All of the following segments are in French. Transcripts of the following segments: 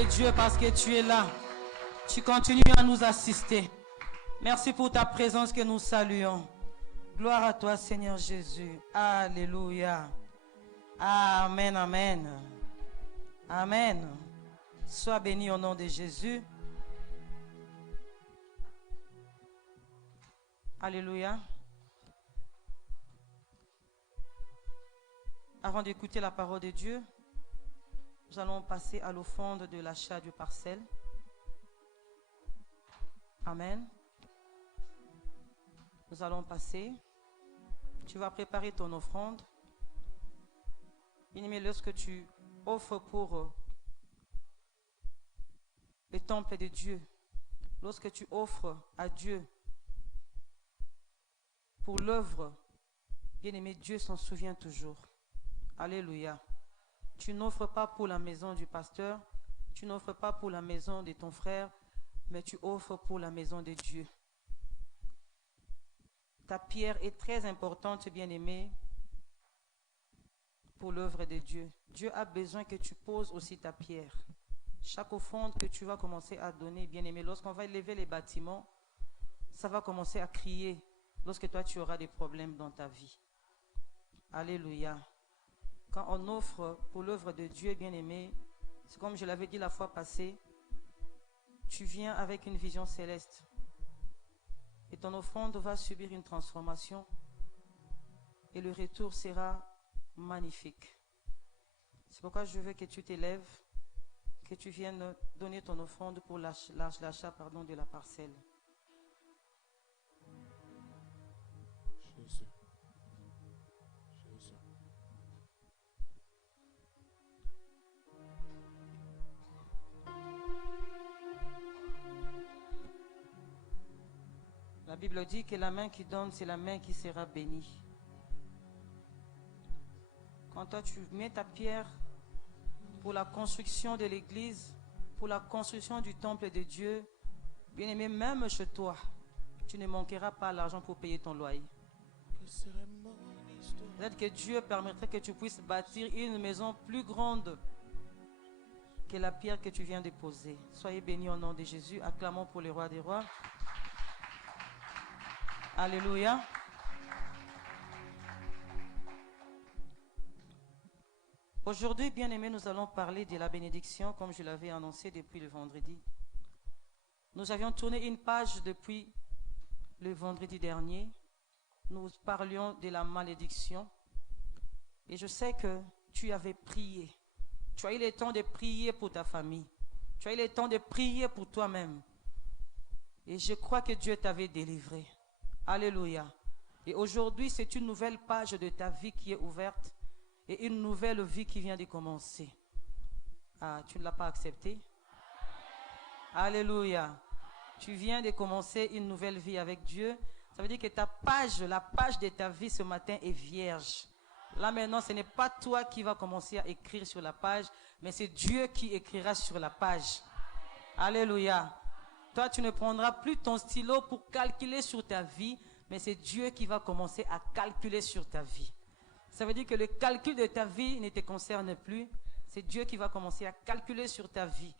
de Dieu parce que tu es là. Tu continues à nous assister. Merci pour ta présence que nous saluons. Gloire à toi, Seigneur Jésus. Alléluia. Amen, amen. Amen. Sois béni au nom de Jésus. Alléluia. Avant d'écouter la parole de Dieu, nous allons passer à l'offrande de l'achat du parcelle. Amen. Nous allons passer. Tu vas préparer ton offrande. Bien-aimé, lorsque tu offres pour le temple de Dieu, lorsque tu offres à Dieu pour l'œuvre, bien-aimé, Dieu s'en souvient toujours. Alléluia. Tu n'offres pas pour la maison du pasteur, tu n'offres pas pour la maison de ton frère, mais tu offres pour la maison de Dieu. Ta pierre est très importante, bien-aimé, pour l'œuvre de Dieu. Dieu a besoin que tu poses aussi ta pierre. Chaque offrande que tu vas commencer à donner, bien-aimé, lorsqu'on va élever les bâtiments, ça va commencer à crier lorsque toi tu auras des problèmes dans ta vie. Alléluia. Quand on offre pour l'œuvre de Dieu, bien-aimé, c'est comme je l'avais dit la fois passée, tu viens avec une vision céleste. Et ton offrande va subir une transformation. Et le retour sera magnifique. C'est pourquoi je veux que tu t'élèves, que tu viennes donner ton offrande pour l'achat de la parcelle. Jésus. Jésus. La Bible dit que la main qui donne, c'est la main qui sera bénie. Quand toi tu mets ta pierre pour la construction de l'église, pour la construction du temple de Dieu, bien aimé, même chez toi, tu ne manqueras pas l'argent pour payer ton loyer. Peut-être que Dieu permettrait que tu puisses bâtir une maison plus grande que la pierre que tu viens de poser. Soyez bénis au nom de Jésus. Acclamons pour le roi des rois. Alléluia. Aujourd'hui, bien-aimés, nous allons parler de la bénédiction, comme je l'avais annoncé depuis le vendredi. Nous avions tourné une page depuis le vendredi dernier. Nous parlions de la malédiction. Et je sais que tu avais prié. Tu as eu le temps de prier pour ta famille. Tu as eu le temps de prier pour toi-même. Et je crois que Dieu t'avait délivré. Alléluia. Et aujourd'hui, c'est une nouvelle page de ta vie qui est ouverte et une nouvelle vie qui vient de commencer. Ah, tu ne l'as pas accepté? Alléluia. Tu viens de commencer une nouvelle vie avec Dieu. Ça veut dire que ta page, la page de ta vie ce matin est vierge. Là maintenant, ce n'est pas toi qui vas commencer à écrire sur la page, mais c'est Dieu qui écrira sur la page. Alléluia. Toi, tu ne prendras plus ton stylo pour calculer sur ta vie, mais c'est Dieu qui va commencer à calculer sur ta vie. Ça veut dire que le calcul de ta vie ne te concerne plus. C'est Dieu qui va commencer à calculer sur ta vie,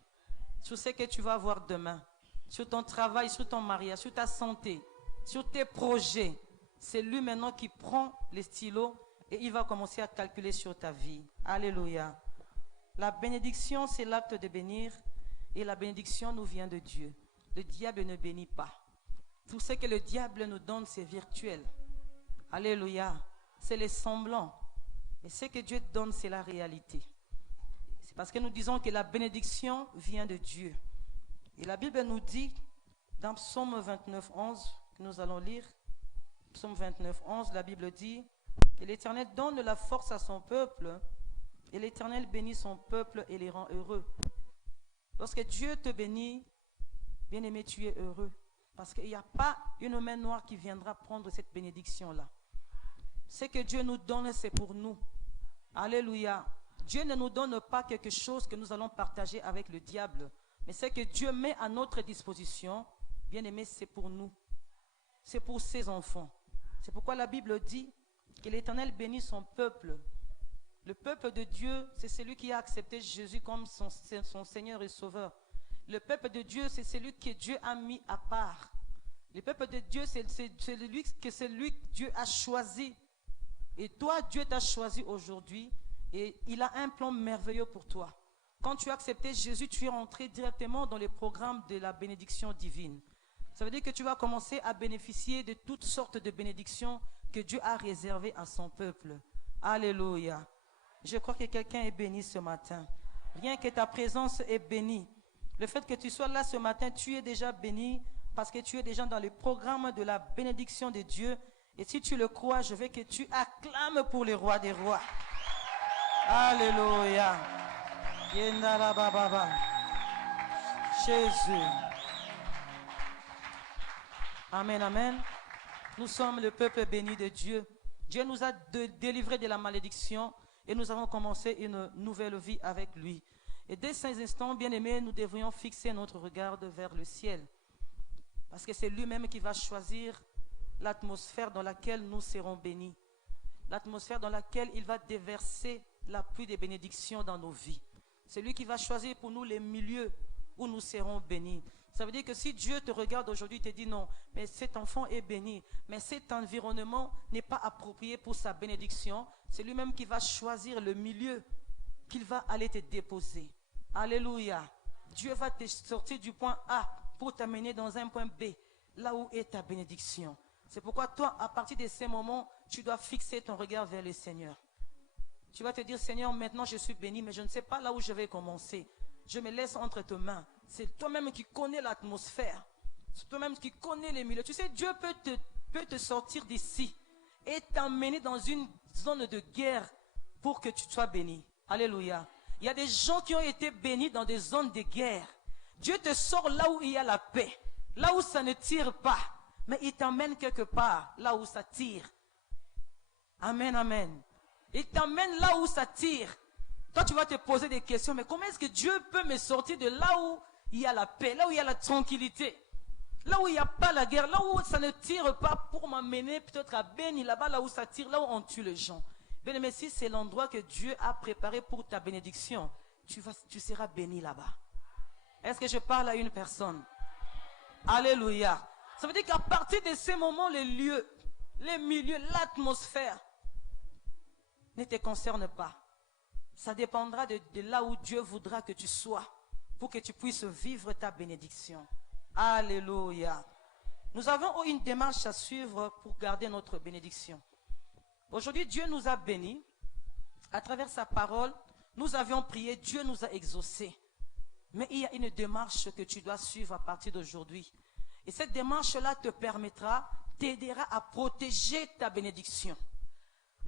sur ce que tu vas avoir demain, sur ton travail, sur ton mariage, sur ta santé, sur tes projets. C'est lui maintenant qui prend les stylos et il va commencer à calculer sur ta vie. Alléluia. La bénédiction, c'est l'acte de bénir et la bénédiction nous vient de Dieu. Le diable ne bénit pas. Tout ce que le diable nous donne, c'est virtuel. Alléluia. C'est les semblants. Et ce que Dieu donne, c'est la réalité. C'est parce que nous disons que la bénédiction vient de Dieu. Et la Bible nous dit, dans Psaume 29, 11, que nous allons lire, Psaume 29, 11, la Bible dit que l'Éternel donne la force à son peuple et l'Éternel bénit son peuple et les rend heureux. Lorsque Dieu te bénit, bien-aimé, tu es heureux. Parce qu'il n'y a pas une main noire qui viendra prendre cette bénédiction-là. Ce que Dieu nous donne, c'est pour nous. Alléluia. Dieu ne nous donne pas quelque chose que nous allons partager avec le diable. Mais ce que Dieu met à notre disposition, bien-aimé, c'est pour nous. C'est pour ses enfants. C'est pourquoi la Bible dit que l'Éternel bénit son peuple Le peuple de Dieu, c'est celui qui a accepté Jésus comme son Seigneur et Sauveur. Le peuple de Dieu, c'est celui que Dieu a mis à part. Le peuple de Dieu, c'est celui que Dieu a choisi. Et toi, Dieu t'a choisi aujourd'hui et il a un plan merveilleux pour toi. Quand tu as accepté Jésus, tu es entré directement dans le programme de la bénédiction divine. Ça veut dire que tu vas commencer à bénéficier de toutes sortes de bénédictions que Dieu a réservées à son peuple. Alléluia. Je crois que quelqu'un est béni ce matin. Rien que ta présence est bénie. Le fait que tu sois là ce matin, tu es déjà béni parce que tu es déjà dans le programme de la bénédiction de Dieu. Et si tu le crois, je veux que tu acclames pour le roi des rois. Alléluia. Jésus. Amen, amen. Nous sommes le peuple béni de Dieu. Dieu nous a délivrés de la malédiction et nous avons commencé une nouvelle vie avec lui. Et dès ces instants, bien-aimés, nous devrions fixer notre regard vers le ciel. Parce que c'est lui-même qui va choisir l'atmosphère dans laquelle nous serons bénis. L'atmosphère dans laquelle il va déverser la pluie des bénédictions dans nos vies. C'est lui qui va choisir pour nous les milieux où nous serons bénis. Ça veut dire que si Dieu te regarde aujourd'hui et te dit non, mais cet enfant est béni, mais cet environnement n'est pas approprié pour sa bénédiction, c'est lui-même qui va choisir le milieu qu'il va aller te déposer. Alléluia. Dieu va te sortir du point A pour t'amener dans un point B, là où est ta bénédiction. C'est pourquoi toi, à partir de ces moments, tu dois fixer ton regard vers le Seigneur. Tu vas te dire, Seigneur, maintenant je suis béni, mais je ne sais pas là où je vais commencer. Je me laisse entre tes mains. C'est toi-même qui connais l'atmosphère. C'est toi-même qui connais les milieux. Tu sais, Dieu peut te sortir d'ici et t'emmener dans une zone de guerre pour que tu sois béni. Alléluia. Il y a des gens qui ont été bénis dans des zones de guerre. Dieu te sort là où il y a la paix, là où ça ne tire pas, mais il t'emmène quelque part, là où ça tire. Amen, amen. Il t'emmène là où ça tire. Toi, tu vas te poser des questions, mais comment est-ce que Dieu peut me sortir de là où il y a la paix, là où il y a la tranquillité, là où il n'y a pas la guerre, là où ça ne tire pas pour m'amener peut-être à Béni, là-bas, là où ça tire, là où on tue les gens. Bien-aimé, si c'est l'endroit que Dieu a préparé pour ta bénédiction, tu seras béni là-bas. Est-ce que je parle à une personne? Alléluia. Ça veut dire qu'à partir de ces moments, les lieux, les milieux, l'atmosphère ne te concerne pas. Ça dépendra de là où Dieu voudra que tu sois pour que tu puisses vivre ta bénédiction. Alléluia. Nous avons une démarche à suivre pour garder notre bénédiction. Aujourd'hui, Dieu nous a bénis. À travers sa parole, nous avions prié, Dieu nous a exaucés. Mais il y a une démarche que tu dois suivre à partir d'aujourd'hui. Et cette démarche-là te permettra, t'aidera à protéger ta bénédiction.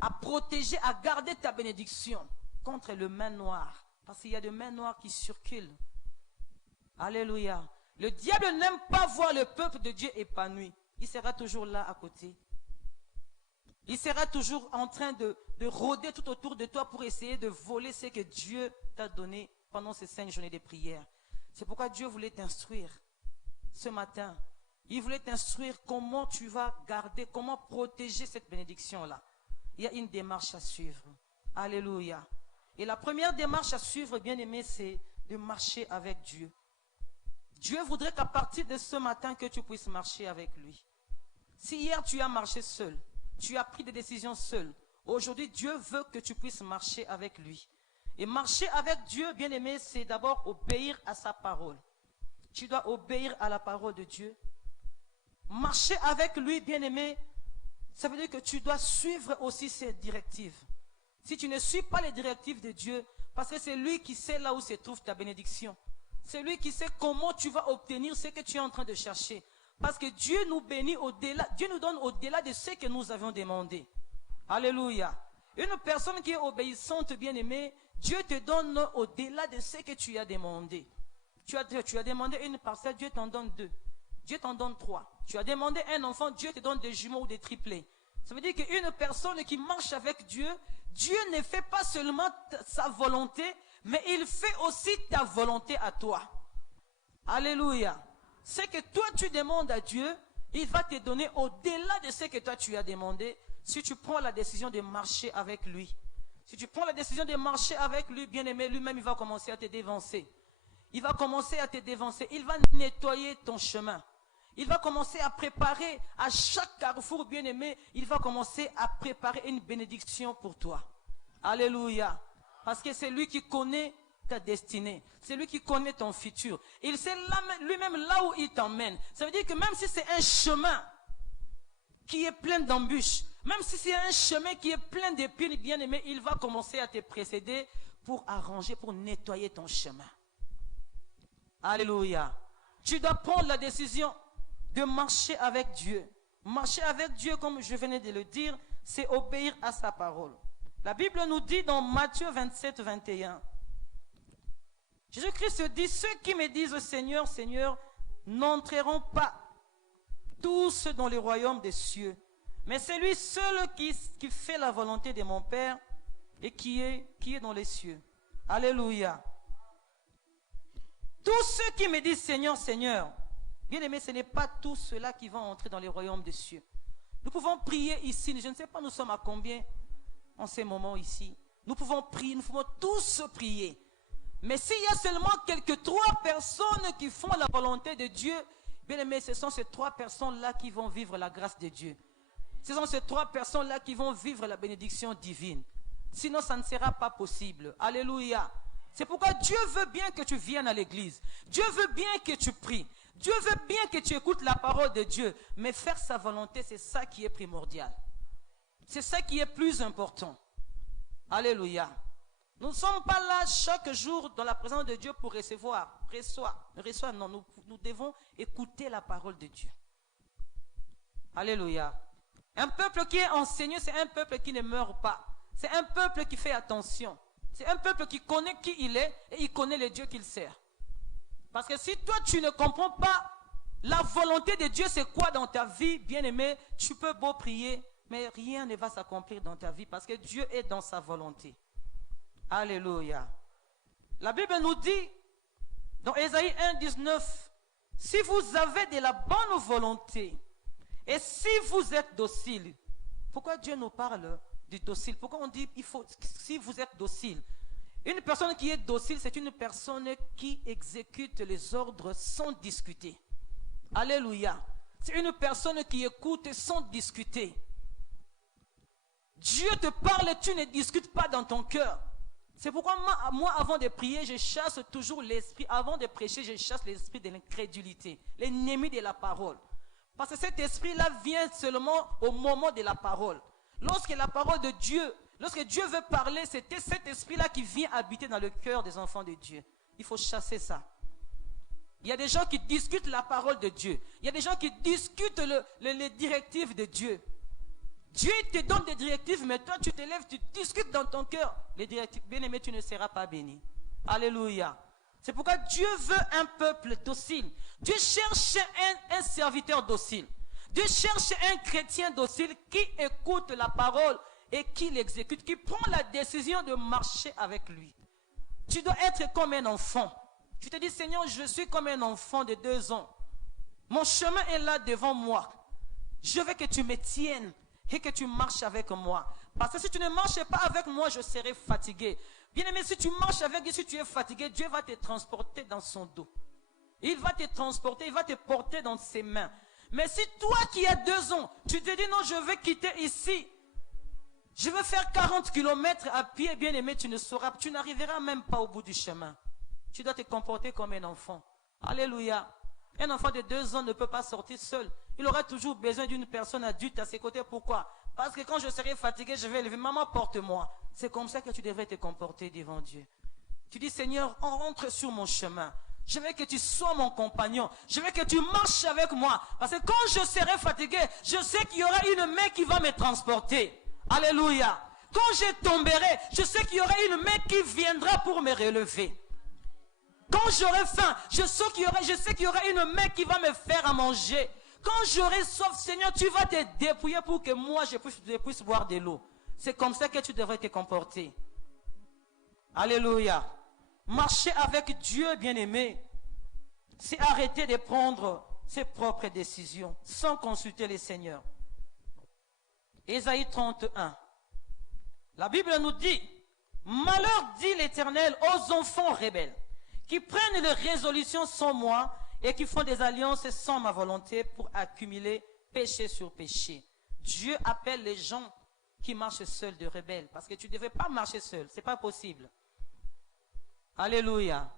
À protéger, à garder ta bénédiction contre le main noir. Parce qu'il y a des mains noires qui circulent. Alléluia. Le diable n'aime pas voir le peuple de Dieu épanoui. Il sera toujours là à côté. Il sera toujours en train de rôder tout autour de toi pour essayer de voler ce que Dieu t'a donné pendant ces 5 journées de prière. C'est pourquoi Dieu voulait t'instruire ce matin. Il voulait t'instruire comment tu vas garder, comment protéger cette bénédiction-là. Il y a une démarche à suivre. Alléluia. Et la première démarche à suivre, bien aimé, c'est de marcher avec Dieu. Dieu voudrait qu'à partir de ce matin, que tu puisses marcher avec lui. Si hier tu as marché seul, tu as pris des décisions seul, aujourd'hui Dieu veut que tu puisses marcher avec lui. Et marcher avec Dieu, bien aimé, c'est d'abord obéir à sa parole. Tu dois obéir à la parole de Dieu. Marcher avec lui, bien aimé, ça veut dire que tu dois suivre aussi ses directives. Si tu ne suis pas les directives de Dieu, parce que c'est lui qui sait là où se trouve ta bénédiction. C'est lui qui sait comment tu vas obtenir ce que tu es en train de chercher. Parce que Dieu nous bénit au-delà, Dieu nous donne au-delà de ce que nous avions demandé. Alléluia. Une personne qui est obéissante, bien-aimée, Dieu te donne au-delà de ce que tu as demandé. Tu as demandé une parcelle, Dieu t'en donne 2. Dieu t'en donne 3. Tu as demandé un enfant, Dieu te donne des jumeaux ou des triplés. Ça veut dire qu'une personne qui marche avec Dieu, Dieu ne fait pas seulement sa volonté, mais il fait aussi ta volonté à toi. Alléluia. Ce que toi tu demandes à Dieu, il va te donner au-delà de ce que toi tu as demandé, si tu prends la décision de marcher avec lui. Si tu prends la décision de marcher avec lui, bien-aimé, lui-même, il va commencer à te dévancer. Il va commencer à te dévancer. Il va nettoyer ton chemin. Il va commencer à préparer à chaque carrefour, bien-aimé, il va commencer à préparer une bénédiction pour toi. Alléluia. Parce que c'est lui qui connaît ta destinée. C'est lui qui connaît ton futur. Il sait lui-même là où il t'emmène. Ça veut dire que même si c'est un chemin qui est plein d'embûches, même si c'est un chemin qui est plein d'épines, bien-aimé, il va commencer à te précéder pour arranger, pour nettoyer ton chemin. Alléluia. Tu dois prendre la décision de marcher avec Dieu. Marcher avec Dieu, comme je venais de le dire, c'est obéir à sa parole. La Bible nous dit dans Matthieu 27, 21, Jésus-Christ dit, ceux qui me disent Seigneur, Seigneur, n'entreront pas tous dans le royaume des cieux, mais c'est lui seul qui fait la volonté de mon Père et qui est dans les cieux. Alléluia. Tous ceux qui me disent Seigneur, Seigneur, bien-aimés, ce n'est pas tous ceux-là qui vont entrer dans les royaumes des cieux. Nous pouvons prier ici, je ne sais pas nous sommes à combien en ces moments ici. Nous pouvons prier, nous pouvons tous prier. Mais s'il y a seulement quelques 3 personnes qui font la volonté de Dieu, bien-aimés, ce sont ces 3 personnes-là qui vont vivre la grâce de Dieu. Ce sont ces 3 personnes-là qui vont vivre la bénédiction divine. Sinon, ça ne sera pas possible. Alléluia. C'est pourquoi Dieu veut bien que tu viennes à l'église. Dieu veut bien que tu pries. Dieu veut bien que tu écoutes la parole de Dieu. Mais faire sa volonté, c'est ça qui est primordial. C'est ça qui est plus important. Alléluia. Nous ne sommes pas là chaque jour dans la présence de Dieu pour recevoir. Non, nous devons écouter la parole de Dieu. Alléluia. Un peuple qui est enseigné, c'est un peuple qui ne meurt pas. C'est un peuple qui fait attention. C'est un peuple qui connaît qui il est et il connaît le Dieu qu'il sert. Parce que si toi tu ne comprends pas la volonté de Dieu c'est quoi dans ta vie, bien-aimé, tu peux beau prier, mais rien ne va s'accomplir dans ta vie parce que Dieu est dans sa volonté. Alléluia. La Bible nous dit dans Ésaïe 1, 19, si vous avez de la bonne volonté et si vous êtes docile, pourquoi Dieu nous parle du docile? Pourquoi on dit si vous êtes docile? Une personne qui est docile, c'est une personne qui exécute les ordres sans discuter. Alléluia. C'est une personne qui écoute sans discuter. Dieu te parle et tu ne discutes pas dans ton cœur. C'est pourquoi moi, avant de prier, je chasse toujours l'esprit. Avant de prêcher, je chasse l'esprit de l'incrédulité, l'ennemi de la parole. Parce que cet esprit-là vient seulement au moment de la parole. Lorsque la parole de Dieu, lorsque Dieu veut parler, c'était cet esprit-là qui vient habiter dans le cœur des enfants de Dieu. Il faut chasser ça. Il y a des gens qui discutent la parole de Dieu. Il y a des gens qui discutent les directives de Dieu. Dieu te donne des directives, mais toi tu te lèves, tu discutes dans ton cœur. Les directives, bien-aimé, tu ne seras pas béni. Alléluia. C'est pourquoi Dieu veut un peuple docile. Dieu cherche un serviteur docile. Dieu cherche un chrétien docile qui écoute la parole et qui l'exécute, qui prend la décision de marcher avec lui. Tu dois être comme un enfant. Tu te dis, Seigneur, je suis comme un enfant de 2 ans. Mon chemin est là devant moi. Je veux que tu me tiennes et que tu marches avec moi. Parce que si tu ne marches pas avec moi, je serai fatigué. Bien-aimé, si tu marches avec Dieu, si tu es fatigué, Dieu va te transporter dans son dos. Il va te transporter, il va te porter dans ses mains. Mais si toi qui as 2 ans, tu te dis non, je vais quitter ici. Je vais faire 40 km à pied, bien-aimé, tu n'arriveras même pas au bout du chemin. Tu dois te comporter comme un enfant. Alléluia. Un enfant de 2 ans ne peut pas sortir seul. Il aura toujours besoin d'une personne adulte à ses côtés. Pourquoi? Parce que quand je serai fatigué, je vais lever. Maman, porte-moi. C'est comme ça que tu devrais te comporter devant Dieu. Tu dis, Seigneur, on rentre sur mon chemin. Je veux que tu sois mon compagnon. Je veux que tu marches avec moi. Parce que quand je serai fatigué, je sais qu'il y aura une main qui va me transporter. Alléluia. Quand je tomberai, je sais qu'il y aura une main qui viendra pour me relever. Quand j'aurai faim, je sais qu'il y aura une main qui va me faire à manger. Quand j'aurai soif, Seigneur, tu vas te dépouiller pour que moi, je puisse boire de l'eau. C'est comme ça que tu devrais te comporter. Alléluia. Marcher avec Dieu, bien-aimé, c'est arrêter de prendre ses propres décisions sans consulter le Seigneur. Ésaïe 31. La Bible nous dit, Malheur, dit l'Éternel, aux enfants rebelles, qui prennent leurs résolutions sans moi et qui font des alliances sans ma volonté pour accumuler péché sur péché. Dieu appelle les gens qui marchent seuls de rebelles, parce que tu ne devais pas marcher seul, ce n'est pas possible. Alléluia.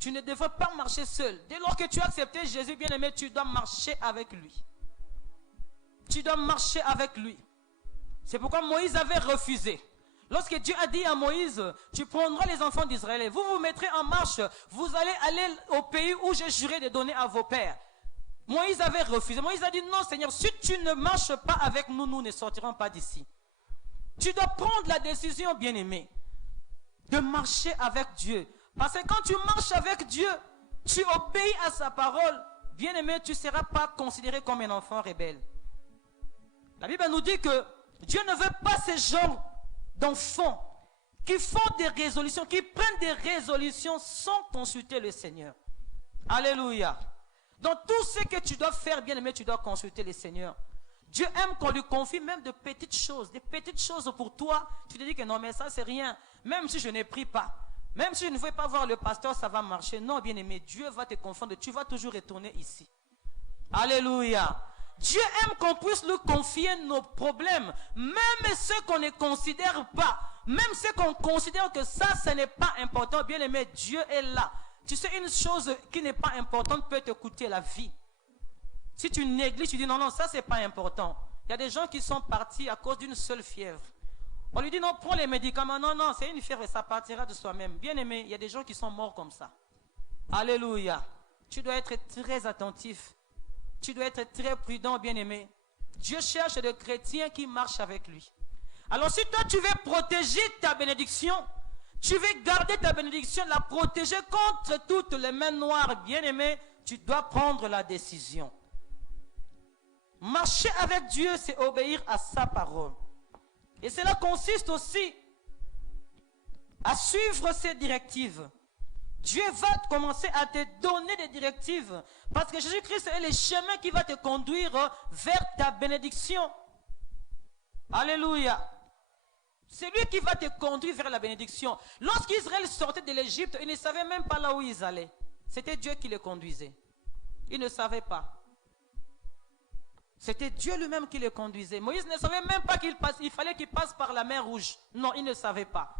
Tu ne devrais pas marcher seul. Dès lors que tu as accepté Jésus, bien-aimé, tu dois marcher avec lui. Tu dois marcher avec lui. C'est pourquoi Moïse avait refusé. Lorsque Dieu a dit à Moïse, tu prendras les enfants d'Israël, vous vous mettrez en marche, vous allez aller au pays où j'ai juré de donner à vos pères. Moïse avait refusé. Moïse a dit, non Seigneur, si tu ne marches pas avec nous, nous ne sortirons pas d'ici. Tu dois prendre la décision, bien-aimé, de marcher avec Dieu. Parce que quand tu marches avec Dieu, tu obéis à sa parole, bien-aimé, tu ne seras pas considéré comme un enfant rebelle. La Bible nous dit que Dieu ne veut pas ces gens d'enfants qui font des résolutions, qui prennent des résolutions sans consulter le Seigneur. Alléluia. Dans tout ce que tu dois faire, bien-aimé, tu dois consulter le Seigneur. Dieu aime qu'on lui confie même de petites choses. Des petites choses pour toi. Tu te dis que non, mais ça c'est rien. Même si je ne prie pas. Même si je ne veux pas voir le pasteur, ça va marcher. Non, bien-aimé, Dieu va te confondre. Tu vas toujours retourner ici. Alléluia. Dieu aime qu'on puisse lui confier nos problèmes. Même ceux qu'on ne considère pas. Même ceux qu'on considère que ça, ce n'est pas important. Bien-aimé, Dieu est là. Tu sais, une chose qui n'est pas importante peut te coûter la vie. Si tu négliges, tu dis non, non, ça c'est pas important. Il y a des gens qui sont partis à cause d'une seule fièvre. On lui dit non, prends les médicaments. Non, non, c'est une fièvre et ça partira de soi-même. Bien aimé, il y a des gens qui sont morts comme ça. Alléluia. Tu dois être très attentif. Tu dois être très prudent, bien aimé. Dieu cherche des chrétiens qui marchent avec lui. Alors si toi tu veux protéger ta bénédiction, tu veux garder ta bénédiction, la protéger contre toutes les mains noires, bien aimé, tu dois prendre la décision. Marcher avec Dieu, c'est obéir à sa parole. Et cela consiste aussi à suivre ses directives. Dieu va commencer à te donner des directives parce que Jésus-Christ est le chemin qui va te conduire vers ta bénédiction. Alléluia. C'est lui qui va te conduire vers la bénédiction. Lorsqu'Israël sortait de l'Égypte, ils ne savaient même pas là où ils allaient. C'était Dieu qui les conduisait. Ils ne savaient pas. C'était Dieu lui-même qui les conduisait. Moïse ne savait même pas qu'il fallait qu'il passe par la mer Rouge. Non, il ne savait pas.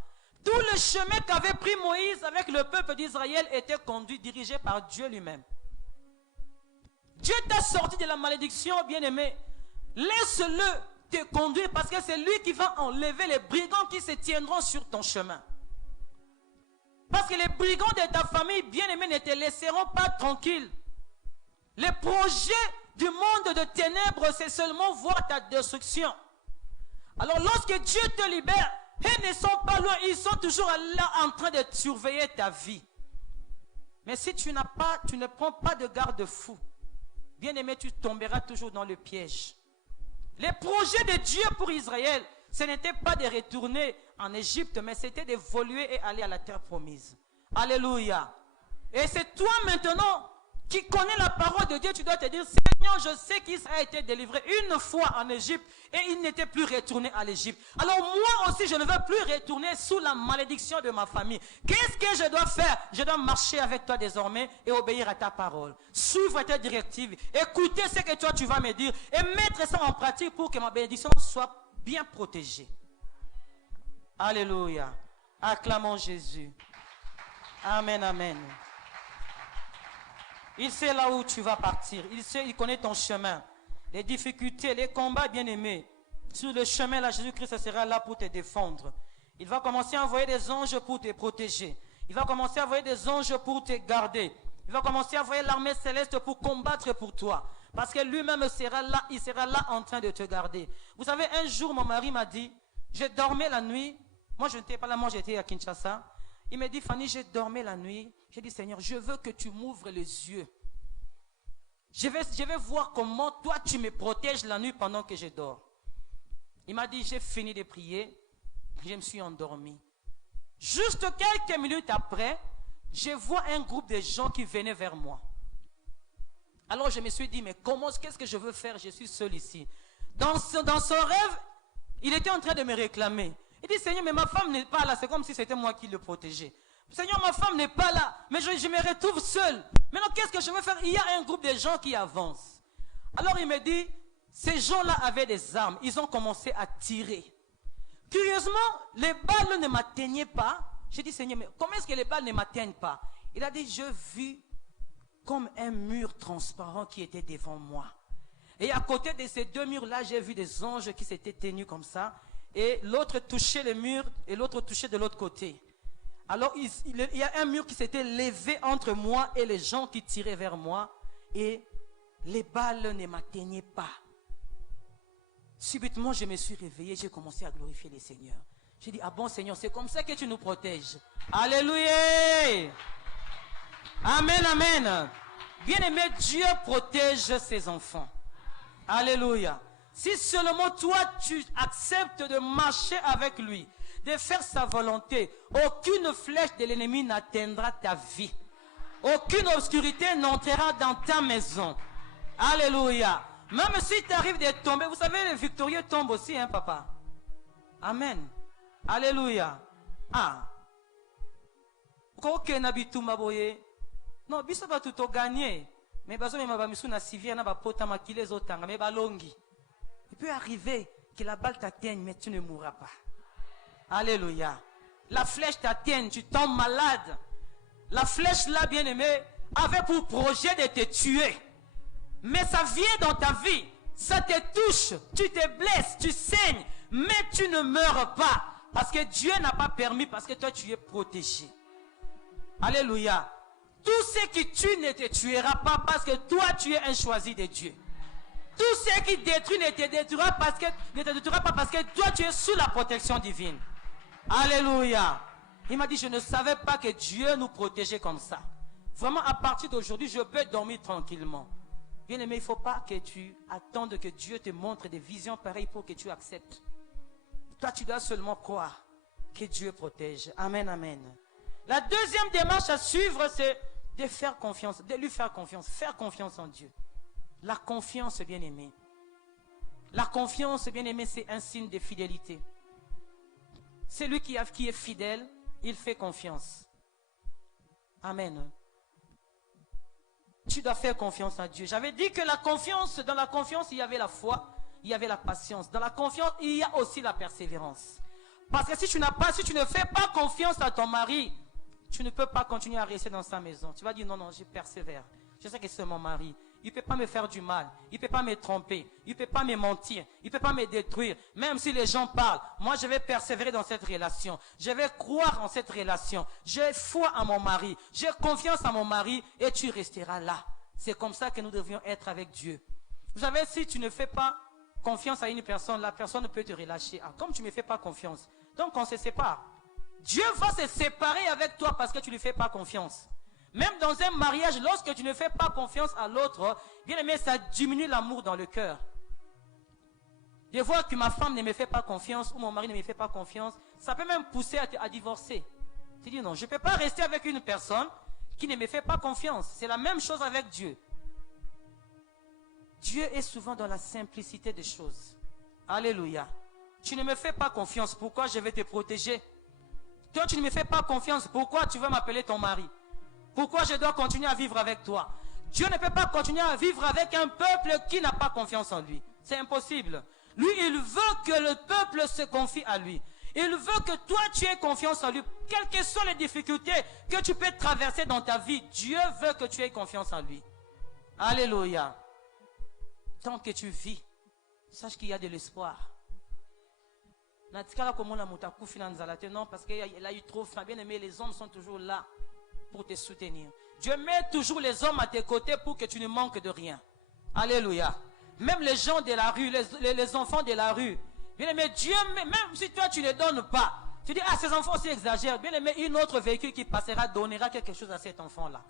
Tout le chemin qu'avait pris Moïse avec le peuple d'Israël était conduit, dirigé par Dieu lui-même. Dieu t'a sorti de la malédiction, bien-aimé. Laisse-le te conduire parce que c'est lui qui va enlever les brigands qui se tiendront sur ton chemin. Parce que les brigands de ta famille, bien-aimé, ne te laisseront pas tranquille. Les projets du monde de ténèbres, c'est seulement voir ta destruction. Alors lorsque Dieu te libère, ils ne sont pas loin, ils sont toujours là en train de surveiller ta vie. Mais si tu ne prends pas de garde-fou, bien-aimé, tu tomberas toujours dans le piège. Les projets de Dieu pour Israël, ce n'était pas de retourner en Égypte, mais c'était d'évoluer et aller à la terre promise. Alléluia. Et c'est toi maintenant qui connais la parole de Dieu, tu dois te dire, Seigneur, je sais qu'Israël a été délivré une fois en Égypte et il n'était plus retourné à l'Égypte. Alors moi aussi, je ne veux plus retourner sous la malédiction de ma famille. Qu'est-ce que je dois faire? Je dois marcher avec toi désormais et obéir à ta parole. Suivre tes directives, écouter ce que toi tu vas me dire et mettre ça en pratique pour que ma bénédiction soit bien protégée. Alléluia. Acclamons Jésus. Amen, amen. Il sait là où tu vas partir. Il connaît ton chemin. Les difficultés, les combats, bien-aimés. Sur le chemin, là, Jésus-Christ sera là pour te défendre. Il va commencer à envoyer des anges pour te protéger. Il va commencer à envoyer des anges pour te garder. Il va commencer à envoyer l'armée céleste pour combattre pour toi. Parce que lui-même sera là, il sera là en train de te garder. Vous savez, un jour, mon mari m'a dit, je dormais la nuit. Moi, je n'étais pas là, moi j'étais à Kinshasa. Il m'a dit, Fanny, j'ai dormi la nuit. J'ai dit, Seigneur, je veux que tu m'ouvres les yeux. Je vais voir comment toi tu me protèges la nuit pendant que je dors. Il m'a dit, j'ai fini de prier. Je me suis endormi. Juste quelques minutes après, je vois un groupe de gens qui venaient vers moi. Alors je me suis dit, mais qu'est-ce que je veux faire? Je suis seul ici. Dans son rêve, il était en train de me réclamer. Il dit, Seigneur, mais ma femme n'est pas là. C'est comme si c'était moi qui le protégeais. Seigneur, ma femme n'est pas là, mais je me retrouve seul. Maintenant, qu'est-ce que je vais faire? Il y a un groupe de gens qui avancent. Alors il me dit, ces gens-là avaient des armes. Ils ont commencé à tirer. Curieusement, les balles ne m'atteignaient pas. J'ai dit, Seigneur, mais comment est-ce que les balles ne m'atteignent pas? Il a dit, je vis comme un mur transparent qui était devant moi. Et à côté de ces deux murs-là, j'ai vu des anges qui s'étaient tenus comme ça. Et l'autre touchait le mur et l'autre touchait de l'autre côté. Alors il y a un mur qui s'était levé entre moi et les gens qui tiraient vers moi. Et les balles ne m'atteignaient pas. Subitement, je me suis réveillé, j'ai commencé à glorifier le Seigneur. J'ai dit, ah bon Seigneur, c'est comme ça que tu nous protèges. Alléluia. Amen, amen. Bien-aimé, Dieu protège ses enfants. Alléluia. Si seulement toi, tu acceptes de marcher avec lui, de faire sa volonté, aucune flèche de l'ennemi n'atteindra ta vie. Aucune obscurité n'entrera dans ta maison. Alléluia. Même si tu arrives de tomber, vous savez, les victorieux tombent aussi, hein, papa. Amen. Alléluia. Ah. Non, biso ba tout gagné. Mais bazo mema ba misu na sivia na ba pota makile zotanga mais ba longi. Il peut arriver que la balle t'atteigne mais tu ne mourras pas. Alléluia. La flèche t'atteint, tu tombes malade. La flèche là, bien-aimé, avait pour projet de te tuer. Mais ça vient dans ta vie, ça te touche, tu te blesses, tu saignes, mais tu ne meurs pas. Parce que Dieu n'a pas permis, parce que toi tu es protégé. Alléluia. Tout ce qui tue ne te tuera pas parce que toi tu es un choisi de Dieu. Tout ce qui détruit ne te détruira pas parce que toi tu es sous la protection divine. Alléluia. Il m'a dit, je ne savais pas que Dieu nous protégeait comme ça. Vraiment, à partir d'aujourd'hui, je peux dormir tranquillement. Bien aimé, il ne faut pas que tu attendes que Dieu te montre des visions pareilles pour que tu acceptes. Toi, tu dois seulement croire que Dieu protège. Amen, amen. La deuxième démarche à suivre, c'est de faire confiance, de lui faire confiance en Dieu. La confiance, bien aimé. La confiance, bien aimé, c'est un signe de fidélité. Celui qui est fidèle, il fait confiance. Amen. Tu dois faire confiance à Dieu. J'avais dit que dans la confiance, il y avait la foi, il y avait la patience. Dans la confiance, il y a aussi la persévérance. Parce que si tu ne fais pas confiance à ton mari, tu ne peux pas continuer à rester dans sa maison. Tu vas dire, non, je persévère. Je sais que c'est mon mari. Il ne peut pas me faire du mal. Il ne peut pas me tromper. Il ne peut pas me mentir. Il ne peut pas me détruire. Même si les gens parlent, moi je vais persévérer dans cette relation. Je vais croire en cette relation. J'ai foi en mon mari. J'ai confiance en mon mari et tu resteras là. C'est comme ça que nous devions être avec Dieu. Vous savez, si tu ne fais pas confiance à une personne, la personne peut te relâcher. Ah, comme tu ne me fais pas confiance, donc on se sépare. Dieu va se séparer avec toi parce que tu ne lui fais pas confiance. Même dans un mariage, lorsque tu ne fais pas confiance à l'autre, bien aimé, ça diminue l'amour dans le cœur. De voir que ma femme ne me fait pas confiance ou mon mari ne me fait pas confiance, ça peut même pousser à divorcer. Tu dis non, je ne peux pas rester avec une personne qui ne me fait pas confiance. C'est la même chose avec Dieu. Dieu est souvent dans la simplicité des choses. Alléluia. Tu ne me fais pas confiance, pourquoi je vais te protéger? Toi, tu ne me fais pas confiance, pourquoi tu veux m'appeler ton mari? Pourquoi je dois continuer à vivre avec toi? Dieu ne peut pas continuer à vivre avec un peuple qui n'a pas confiance en lui. C'est impossible. Lui, il veut que le peuple se confie à lui. Il veut que toi, tu aies confiance en lui. Quelles que soient les difficultés que tu peux traverser dans ta vie, Dieu veut que tu aies confiance en lui. Alléluia. Tant que tu vis, sache qu'il y a de l'espoir. Non, parce qu'il a eu trop faim. Bien aimé, les hommes sont toujours là pour te soutenir. Dieu met toujours les hommes à tes côtés pour que tu ne manques de rien. Alléluia. Même les gens de la rue, les enfants de la rue. Bien aimé, Dieu, même si toi tu ne donnes pas, tu dis, ah, ces enfants aussi exagèrent. Bien aimé, une autre véhicule qui passera donnera quelque chose à cet enfant-là.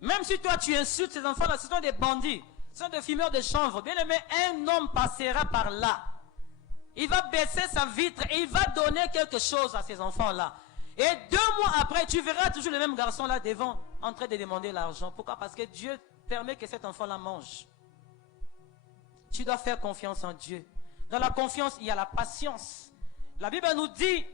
Même si toi tu insultes ces enfants-là, ce sont des bandits, ce sont des fumeurs de chanvre. Bien aimé, un homme passera par là. Il va baisser sa vitre et il va donner quelque chose à ces enfants-là. Et 2 mois après, tu verras toujours le même garçon là devant, en train de demander l'argent. Pourquoi? Parce que Dieu permet que cet enfant-là mange. Tu dois faire confiance en Dieu. Dans la confiance, il y a la patience. La Bible nous dit,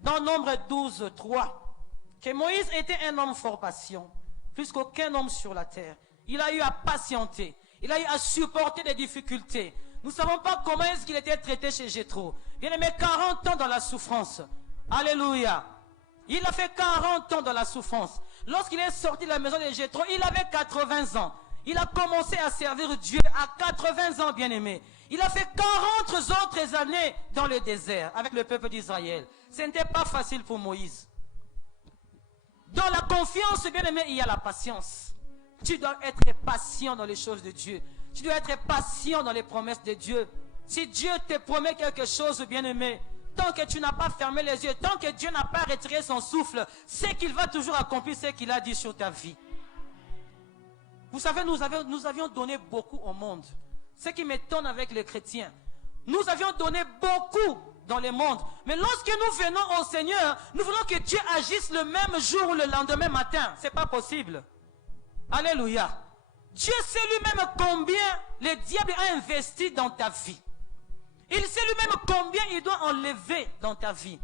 dans Nombre 12, 3, que Moïse était un homme fort patient, plus qu'aucun homme sur la terre. Il a eu à patienter, il a eu à supporter des difficultés. Nous ne savons pas comment est-ce qu'il était traité chez Jéthro. Bien aimé, 40 ans dans la souffrance. Alléluia. Il a fait 40 ans dans la souffrance. Lorsqu'il est sorti de la maison de Jéthro, il avait 80 ans. Il a commencé à servir Dieu à 80 ans, bien aimé. Il a fait 40 autres années dans le désert avec le peuple d'Israël. Ce n'était pas facile pour Moïse. Dans la confiance, bien aimé, il y a la patience. Tu dois être patient dans les choses de Dieu. Tu dois être patient dans les promesses de Dieu. Si Dieu te promet quelque chose, bien aimé, tant que tu n'as pas fermé les yeux, tant que Dieu n'a pas retiré son souffle, c'est qu'il va toujours accomplir ce qu'il a dit sur ta vie. Vous savez, nous avions donné beaucoup au monde. Ce qui m'étonne avec les chrétiens, nous avions donné beaucoup dans le monde. Mais lorsque nous venons au Seigneur, nous voulons que Dieu agisse le même jour ou le lendemain matin. Ce n'est pas possible. Alléluia. Dieu sait lui-même combien le diable a investi dans ta vie. Il sait lui-même combien il doit enlever dans ta vie.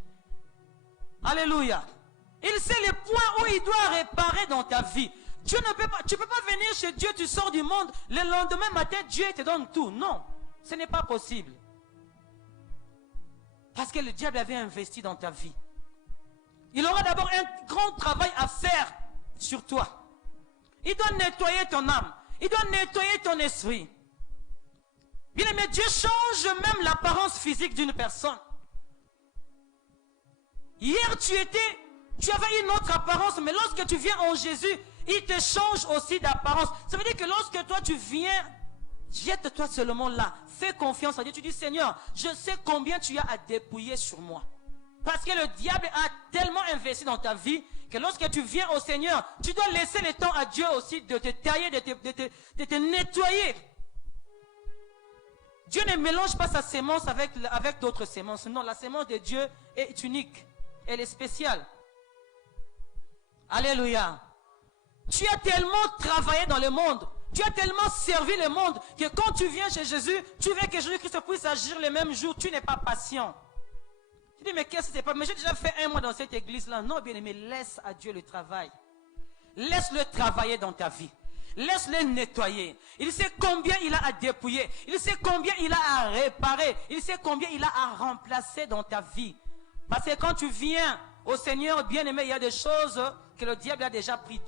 Alléluia. Il sait les points où il doit réparer dans ta vie. Dieu ne peut pas, tu ne peux pas venir chez Dieu, tu sors du monde, le lendemain matin, Dieu te donne tout. Non, ce n'est pas possible. Parce que le diable avait investi dans ta vie. Il aura d'abord un grand travail à faire sur toi. Il doit nettoyer ton âme. Il doit nettoyer ton esprit. Bien aimé, Dieu change même l'apparence physique d'une personne. Hier, tu avais une autre apparence, mais lorsque tu viens en Jésus, il te change aussi d'apparence. Ça veut dire que lorsque toi tu viens, jette-toi seulement là. Fais confiance à Dieu. Tu dis, Seigneur, je sais combien tu as à dépouiller sur moi. Parce que le diable a tellement investi dans ta vie que lorsque tu viens au Seigneur, tu dois laisser le temps à Dieu aussi de te tailler, de te nettoyer. Dieu ne mélange pas sa sémence avec d'autres sémences. Non, la sémence de Dieu est unique. Elle est spéciale. Alléluia. Tu as tellement travaillé dans le monde, tu as tellement servi le monde, que quand tu viens chez Jésus, tu veux que Jésus-Christ puisse agir le même jour, tu n'es pas patient. Tu dis, mais qu'est-ce que c'est pas? Mais j'ai déjà fait 1 mois dans cette église-là. Non, bien aimé, laisse à Dieu le travail. Laisse-le travailler dans ta vie. Laisse-le nettoyer. Il sait combien il a à dépouiller. Il sait combien il a à réparer. Il sait combien il a à remplacer dans ta vie. Parce que quand tu viens au Seigneur, bien aimé, il y a des choses que le diable a déjà pris.